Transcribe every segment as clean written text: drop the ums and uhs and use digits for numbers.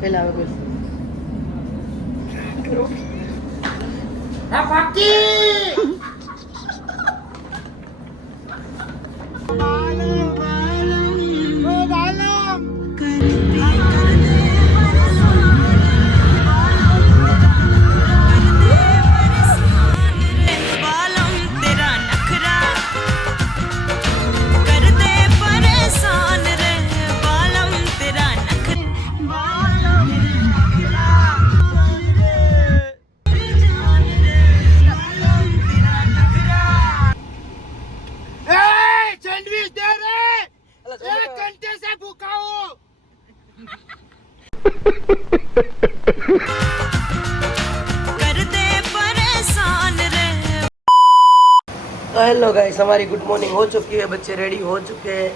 પેલા આવે હા પાકી हेलो गाइस, हमारी गुड मॉर्निंग हो चुकी है। बच्चे रेडी हो चुके हैं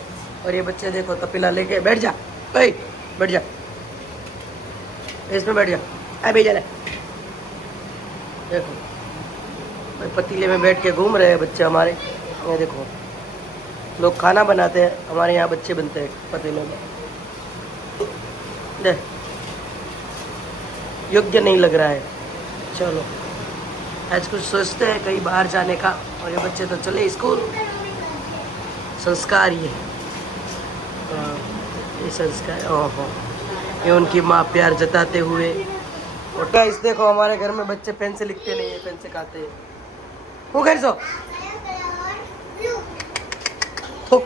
और ये बच्चे देखो तपेला लेके बैठ जा। ओए बैठ जा, इसमें बैठ जा। अभी जा, देखो भाई पतीले में बैठ के घूम रहे हैं बच्चे हमारे। ये देखो लोग खाना बनाते हैं, हमारे यहाँ बच्चे बनते हैं पतीले में। देख योग्य नहीं लग रहा है। चलो आज कुछ सोचते हैं कहीं बाहर जाने का। और ये बच्चे तो चले स्कूल। संस्कार ये संस्कार। ओहो, ये उनकी माँ प्यार जताते हुए। और गाइस देखो हमारे घर में बच्चे पेन से लिखते नहीं है, पेन से खाते हैं। वो घर सो थुक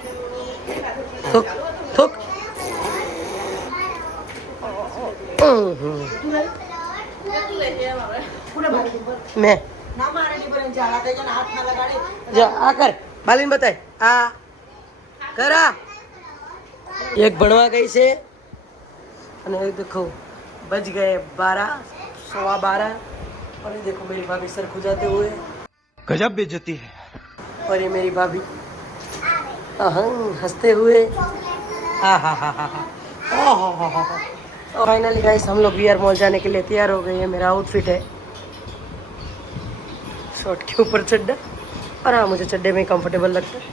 थुक थुक। मैं जा आकर बालीन बताए आ करा एक भणवा गई से देखो बज गए 12 सवा 12। और ये देखो मेरी भाभी सर खुजाते हुए गजब बेइज्जती है। और ये मेरी भाभी हंसते हुए हा हा हा हा हा। फाइनली गाइस हम लोग वीआर मॉल जाने के लिए तैयार हो गए हैं। मेरा आउटफिट है शॉर्ट के ऊपर चड्डा, और हाँ मुझे चड्डे में कंफर्टेबल लगता है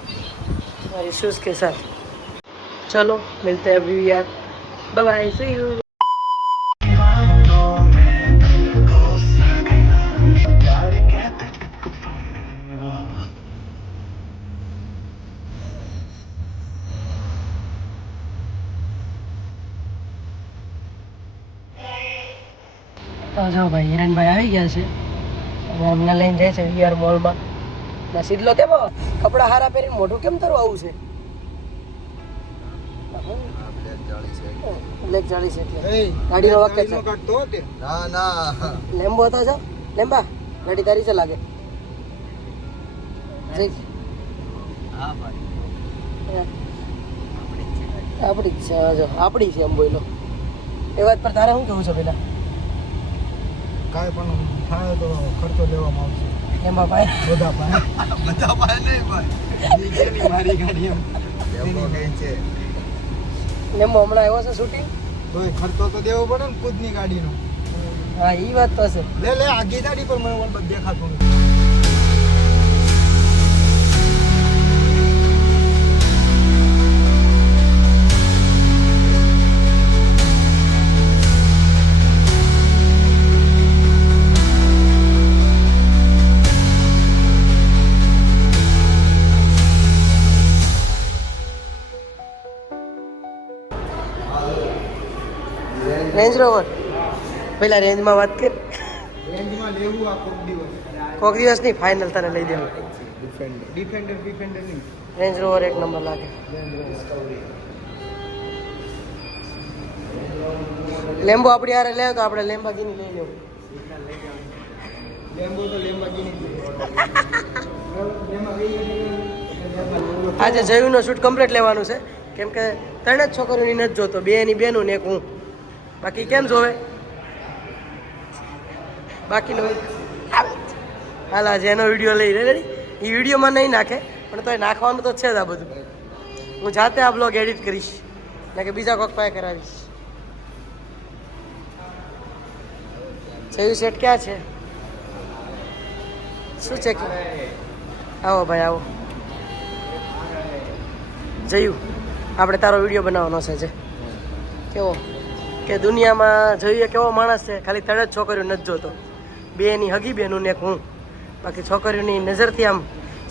हमारे शूज़ के साथ। चलो मिलते हैं अभी यार, बाय बाय, सी यू। તો જો ભાઈ હિરણભાઈ આવી ગયા છે અને અમને લઈને જાય છે વીઆર મોલમાં. ના સીધલો કેમ કપડા હારા પહેરીને મોઢું કેમ તારું આવું છે? બ્લેક જાળી છે એટલે ગાડીનો વાક્ય છે. ના ના લેમ્બો હતો છો લેમ્બા ગાડી તારી છે લાગે. આપણી જ છે. જો આપણી છે એમ બોલો. એ વાત પર તારે શું કેવું છે પેલા? કાંઈ પણ થાય તો ખર્ચો લેવામાં આવશે. એમાં ભાઈ બધા ભાઈ નહીં ભાઈ મારી ગાડી એમ કઈ છે. લેમ્બો હમણાં આવ્યો છે શૂટિંગ, તોય ખર્ચો તો દેવો પડે ને ખુદની ગાડીનો. હા એ વાત તો છે. લે આગી ગાડી પર મને બધું દેખાતું નથી. રેન્જ રોવર પેલા રેન્જમાં વાત કર. રેન્જમાં લેવું આ કોક દિવસ નહીં, ફાઇનલ તને લઈ દેવું. ડિફેન્ડર નહીં. રેન્જ રોવર એક નંબર લાગે. લેમ્બો આપણી હારે લે તો આપણે લેમ્બાગીની લઈ લેવું. લેમ્બો તો લેમ્બાગીની. આજે જયુનું શૂટ કમ્પ્લીટ લેવાનું છે, કેમ કે 3 જ છોકરીઓની નથી જોતો, 2 એની બેનું ને એક હું. બાકી કેમ જોવે બાકીનો હાલ આજે એનો વિડીયો લઈ રેડી. એ વિડીયોમાં નહીં નાખે પણ તો નાખવાનું તો છે જ. આ બધું હું જાતે આ બ્લોગ એડિટ કરીશ ને કે બીજા કોઈક પાસે કરાવીશ. જયું સેટ ક્યાં છે? શું છે? આવો ભાઈ આવો. જયું આપણે તારો વિડીયો બનાવવાનો છે જે કેવો કે દુનિયામાં જોઈએ કેવો માણસ છે ખાલી 3 જ છોકરીઓ નથી જોતો, 2 એની હગી બેનું ને એક હું, બાકી છોકરીઓની નજરથી આમ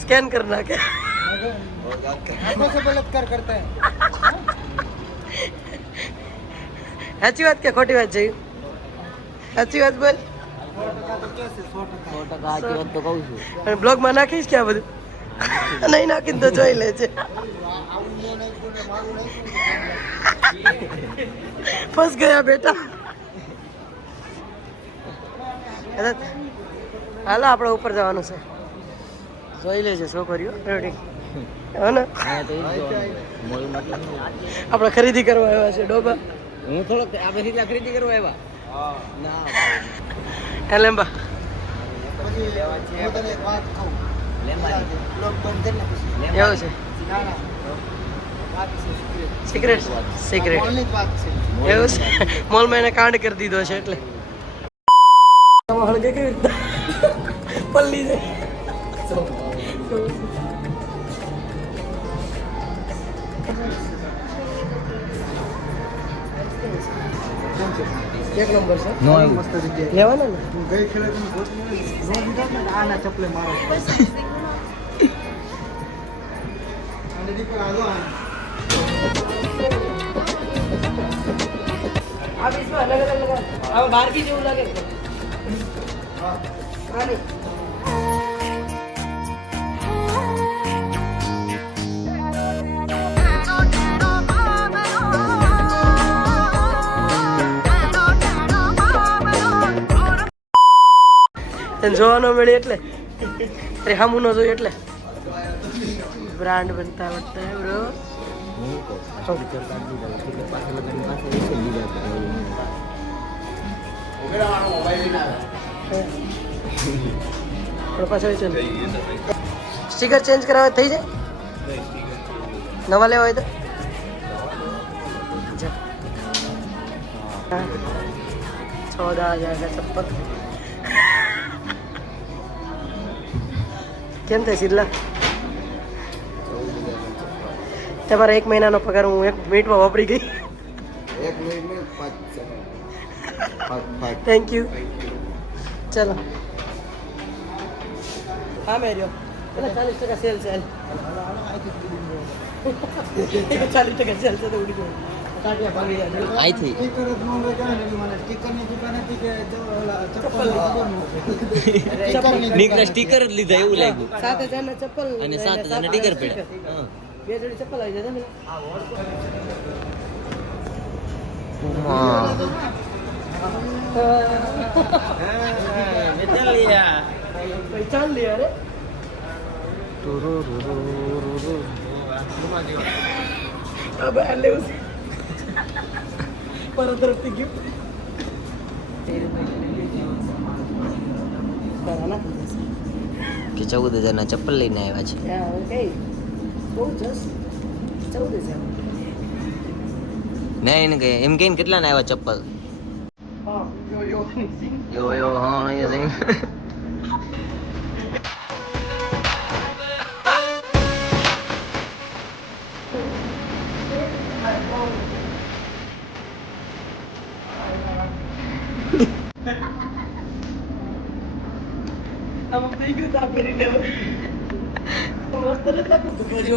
સ્કેન કરી નાખે. સાચી વાત કે ખોટી વાત જયું? સાચી વાત બોલ. અને બ્લોગમાં નાખીશ કે આ બધું? નહીં નાખીને તો જોઈ લેજે. ફસ ગયા બેટા. હાલો આપણે ઉપર જવાનું છે, જોઈ લેજે છોકરીઓ રેડી હે ને. આપણે ખરીદી કરવા આવ્યા છે ડોબા. હું થોડોક આપણે સીધા ખરીદી કરવા આવ્યા. લેમ્બા એવું છે. સિક્રેટ સિક્રેટ એવું છે. મોલમાં એને કાંડ કરી દીધો છે એટલે હળગે કેવી રીતે પલ્લી જાય. એક નંબર છે લેવાના ને. આ બીચમાં અલગ અલગ લગા હવે બારકી જેવું લાગે. જોવાનો મળે એટલે અરે હામું ન જોયું એટલે બ્રાન્ડ બનતા વખતે બ્રો. સ્ટીકર ચેન્જ કરાવે થઈ જાય, નવા લેવા હોય તો 14,000 ચપ્પલ કેમ થાય સિલ્લા? તમારા 1 મહિનાનો પગાર હું 1 મિનિટમાં વાપરી ગઈ. 1 મિનિટ 5 સેકન્ડ. Thank you. ચલો હા મેં રહ્યો 40% સેલ છે. 40% સેલ છે તો ઉડી ગયો. આઈથી નીકળા સ્ટીકર જ લીધા એવું લાગ્યું. 7,000 ના ચપ્પલ અને 7,000 ના ટીકર પડ્યા. 2 જોડી ચપ્પલ આવી જાય. પહેચાન લે અરે अब आले उसे पर तरफથી ગિફ્ટ કે 14,000 ના ચપ્પલ લઈને આવ્યા છે. ઓકે બહુ જસ 14,000 નહીં ને કે એમ કહીને કેટલા ના આવ્યા ચપ્પલ? હા યો હા એ નહીં. अब देख रहे थे आप मेरी लेवल मस्त लगता થોડી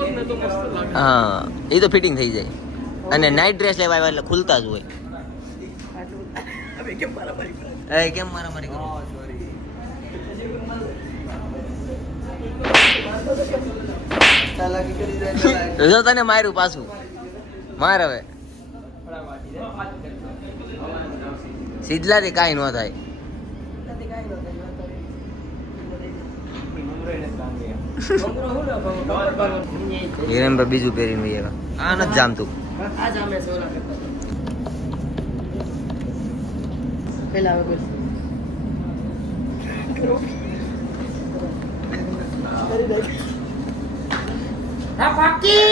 વાર ને તો મસ્ત લાગે. હા એ તો ફિટિંગ થઈ જાય. અને નાઇટ ડ્રેસ લેવા આવ્યા એટલે ખુલતા જ હોય. હવે કેમ મારામારી કરે? એ કેમ મારામારી કરો? ચાલાકી કરી જાય. જો તને માર્યું પાછું માર હવે સીધલાથી કાંઈ ન થાય. હિરેન પર બીજું પહેરીને વહી આવ્યા. આ નથી જામતું. આ જામે છે ઓલા કરતા પેલા આવે બોલ કરી દે. હા પાકી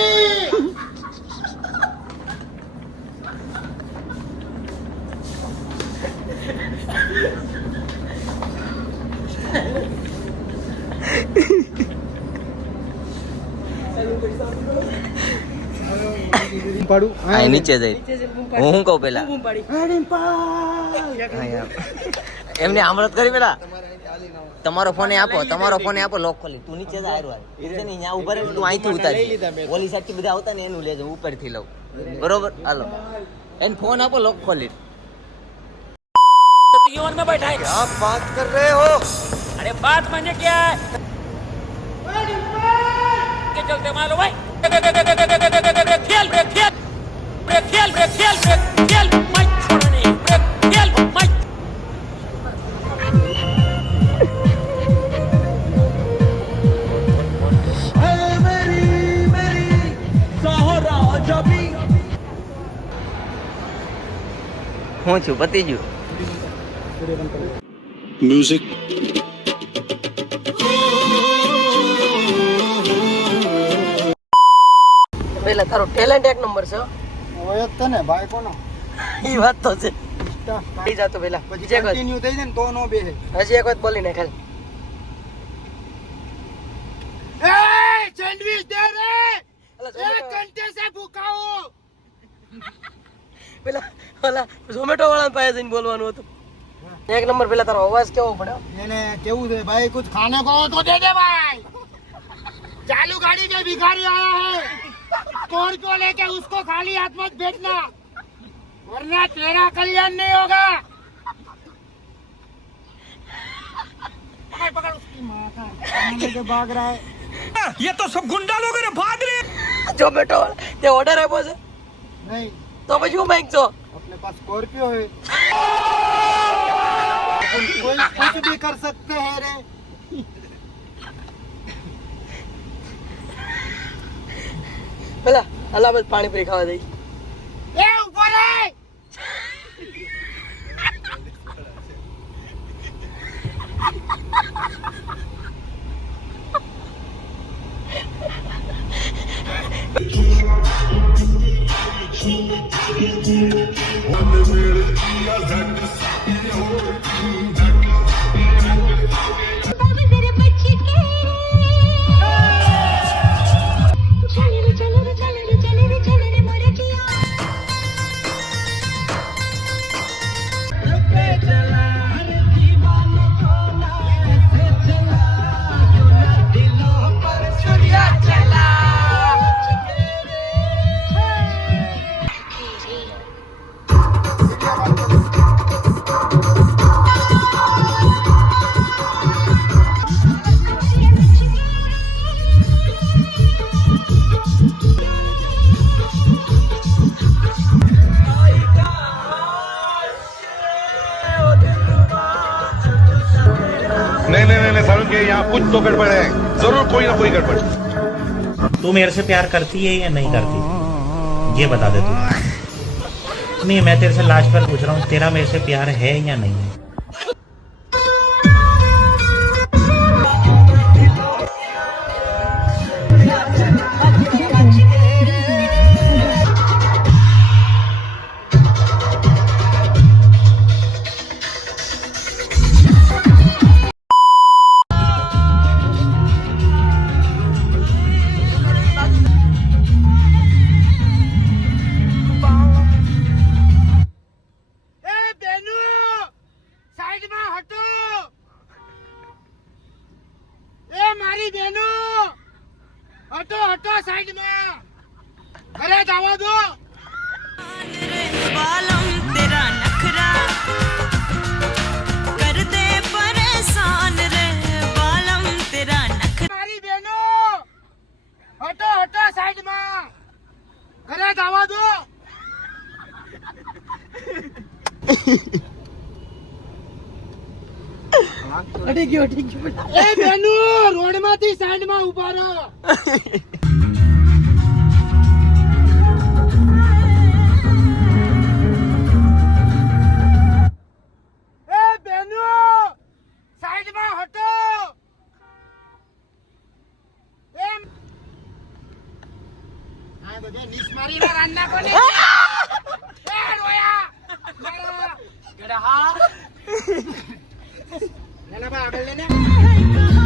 પાડું આ નીચે જઈ નીચે જઈને બૂમ હું શું કહું પેલા બૂમ પાડી એમને આમરત કરી પેલા તમારો ફોન આપો લોક ખોલી તું નીચે જા હારું એ છે ને અહીંયા ઉભા રહે તું અહીંથી ઉતારી ઓલી સાઈડ થી બધા આવતા ને એનું લેજે ઉપરથી લઉં બરોબર હાલો એને ફોન આપો લોક ખોલી जीवन में बैठा है आप बात कर रहे हो अरे बात माने क्या है के चलते मालूम भाई खेल मैं छोड़ने खेल मैं હું છું પતિ ગયું Music. પેલા તારો ટેલેન્ટ એક નંબર છે હો. હોય જ છે ને ભાઈ કોનો ઈ વાત તો છે ઈ જાતો પેલા પછી બીજે કોઈ કન્ટિન્યુ થઈ જાય ને તો નો બેહે હજી એક વાત બોલી ને ખાલી એ સેન્ડવિચ દે રે અલા, એ ઘંटे से भूखा हूं પેલા ઓલા ઝોમેટો વાળા પાસે જઈને બોલવાનું હતું એક નંબર પેલા તારો અવાજ કેવો પડ્યો એને કેવું છે ભાई कुछ खाने को हो तो दे दे भाई चालू गाड़ी में भिखारी आया है स्कॉर्पियो लेके उसको खाली हाथ मत भेजना वरना तेरा कल्याण नहीं होगा पकड़ पकड़ उसकी माँ का खाने लेके भाग रहा है ये तो सब गुंडा लोग हैं भाग रहे ઝોમેટો વાળા તે ઓર્ડર આપ્યો છે नहीं તો પછી હું માંગશો अपने पास स्कॉर्पियो है अपन कोई कुछ भी कर सकते हैं रे પેલા અલાહાબાદ પાણીપુરી ખાવા દઈ ए ऊपर है तेरे बच्चे के चले रे मोरे जिया नहीं सारुण के यहाँ कुछ तो गड़बड़ है जरूर कोई ना कोई गड़बड़ तू मेरे से प्यार करती है या नहीं करती ये बता दे तू नहीं मैं तेरे से लास्ट बार पूछ रहा हूँ तेरा मेरे से प्यार है या नहीं है ए बेनू साइड में हटो ए मारी बेनू हटो हटो साइड में अरे जावा दो बालम तेरा नखरा कर दे परेशान रे बालम तेरा नखरा मारी बेनू हटो हटो साइड में अरे जावा दो અડી ગયો એ બેનુ રોડ માંથી સાઈડ માં ઉભા રહો એ બેનુ સાઈડ માં હટો એમ આ તો જે નીસ મારી ના રાન્ના કોને એ રોયા મારો ગડા હા લેના બા આગળ લેને